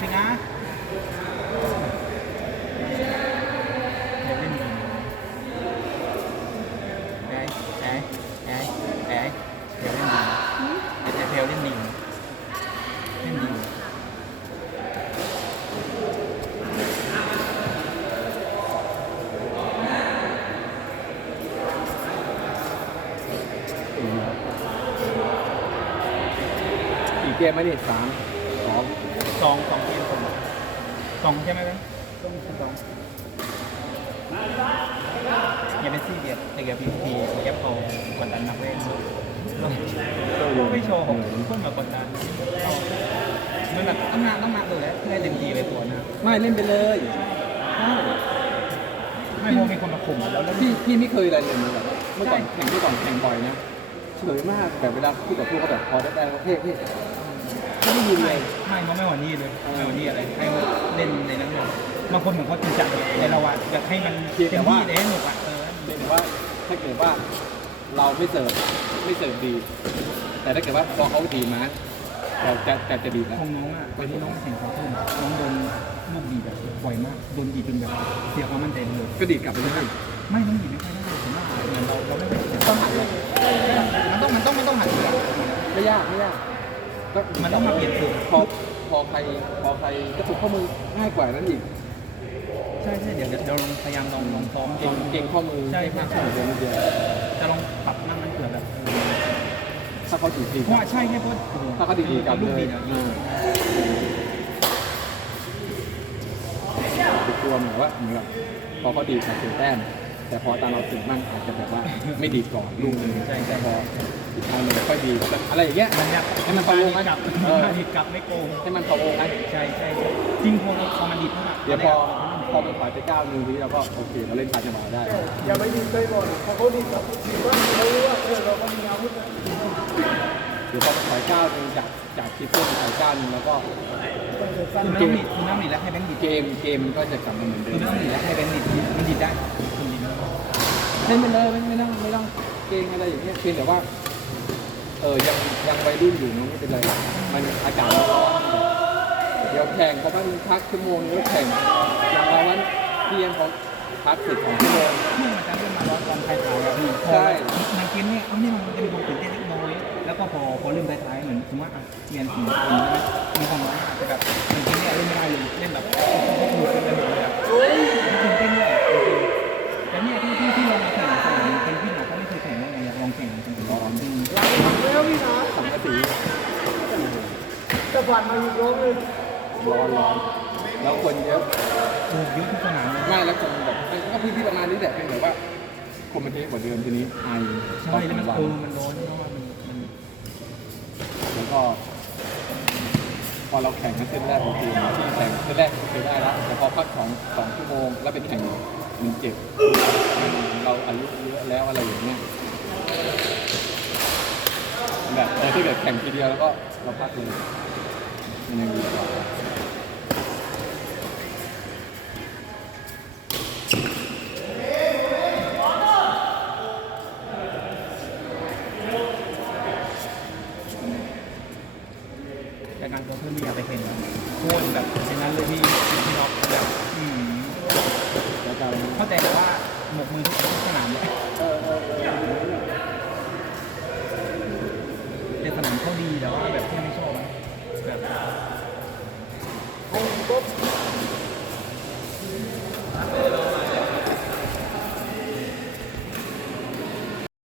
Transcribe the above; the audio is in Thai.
ไปนะเดี๋ยวเล่นดีไอ้ไอ้ไอ้ไอ้เดี๋ยวเล่นดีเดี๋ยวเดี๋ยวเล่นดีเล่นดีกี่เกมไหมนี่สามสองสองสอง สองใช่ไหมเว้ยต้องสองอย่าเป็นซีเดียดแต่กับพีพีแกปโตกดดันนักเล่นไม่โชว์ผมเพื่อนมากดดันมันแบบต้องมาต้องมาดูแลเพื่อเต็มทีไปตัวนะไม่เล่นไปเลยไม่พอมีคนมาข่มแล้วพี่พี่ไม่เคยอะไรเลยนะแบบเมื่อก่อนแข่งเมื่อก่อนแข่งบ่อยนะเฉยมากแบบเวลาพูดกับพวกก็แบบพอได้ได้โอเพ่ไม่ได้ยินเลไม่ยไม่ไม่หวันนี้เลยไม่หวันนี้อะไรให้ เล่นในนั้นเลยบางคนเหมือนเขาจริงจังในเราอะอยากให้มันเต็มที่เลยให้หนุกอะเออเรียกว่าถ้าเกิดว่าเราไม่เสิร์ฟไม่เสิร์ฟดี แต่ถ้าเกิดว่าพอเขาดีมาเราจะจะจะดีแล้วของน้องอะตอนที่น้องแข่งเขาทุ่มน้องโดนลูกดีแบบบ่อยมากโดนดีจนแบบเสียความมั่นใจเลยก็ดีดกลับไปเรื่อยไม่น้องดีไม่ค่อยได้ผมว่าเหมือนเราเราไม่ได้ต้องหัดเลยมันต้องมันต้องมันต้องหัดอยู่แล้วๆไม่ยากไม่ยากก็มันต้องมาเปลี่ยนสูตรพอ พอใครพอใครกระตุกข้อมือง่ายกว่านั้นอีกใช่ใช่เดี๋ยวเดี๋ยวเราลองพยายามลองลองซ้อมเก่งเก่งข้อมือใช่มากขึ้นเดือนนิดเดียวจะลองปรับนั่งมันเผื่อแบบถ้าเขาถูกดีเพราะว่าใช่แค่เพราะถ้าเขาดีๆกลับลูกเลดียนะอ่าติดตัวเหมือนว่าเหมือนกับพอเขาดีกับถึงแต้ม แต่พอตามเราถึงมั่งอาจจะแบบว่าไม่ดีก่อนลูกนึงแต่พออีกทางมันไม่ค่อยดีอะไรอย่างเงี้ย มันอยากให้มันพะวงไหมกลับเออ กลับไม่โกงให้มันพอวงไหมใช่ใช่ใช่จริงพอพอมันดีขึ้นอะเดี๋ยวพอพอมันถอยไปก้าวหนึงทีเราก็โอเคเราเล่นการจังหวะได้ อย่าไปดีใจก่อนพอเขาดีกับดีว่าเขารู้ว่าเออเราก็มีอาวุธนะเดี๋ยวพอมันถอยก้าวหนึงจากจากคิปเปอร์ถอยก้าวหนึงแล้วก็ต้องจะสั้นคุณน้ำหนีคุณน้ำหนีแล้วให้แบงค์ดีเกมเกมมันก็จะกลับมาเหมือนเดิคุมณน้ำหนีแล้วให้แบงค์ดีมันดีได้คุณดีนะ เล่นไปเลยไม่ไม่ต้องไม่ต้องเกรงอะไรอย่างเงี้ยเพียงแต่ว่า เออยังยังวัยรุ่นอยู่เนอะไม่เป็นไรมันอากาศมันร้อนเดี๋ยวแข่งเขาพักพักชั่วโมงนึงแล้วแข่งอย่างเราวันเที่ยงเขาพักสิบสองชั่วโมงเมื่อมันจะเริ่มมาร้อนตอนท้ายๆอะพี่พอใช่มันกินเนี่ยเอาเนี่ยมันจะมีความตื่นเต้นเล็กน้อย แล้วก็พอพอเริ่มท้ายๆเหมือนสมมติว่าอะเรียนสี่คนใช่ไหมมีความร้อนอาจจะแบบมันกินเนี่ยเล่นไม่ได้เลยเล่นแบบหมุนเป็นหมดเลยอะตื่ จะผ่านมาอีกรอบเลยร้อนร้อนแล้วคนเยอะถูกยุคทุกสนามเลยไม่แล้วคนแบบมันก็พื้นที่ประมาณนี้แหละเพียงแต่ว่าคนมันเยอะกว่าเดิมทีนี้ไอใช่ตอนแล้วกมันลางวันเออมันร้อนเพราะว่ามันมันแล้วก็ พอเราแข่งกันเส้นแรกโอเคที่แข่งเส้นแรกโอเคได้แล้วแต่พอพักสองสองชั่วโมงแล้วเป็นแข่งมันเจ็บเราอายุเยอะแล้วอะไรอย่างเงี้ยแบบเออถ้าเกิดแข่งทีเดียวแล้วก็เราพักเลย มันยังกาแต่การตัวเพิ่มมีอยากไปแข่งโคตรแบบอย่างนั้นเลยพี่พี่น็อกแบบอืมแล้วก็เข้าใจแต่ว่าหมกมือทุกสนามเลย Nope.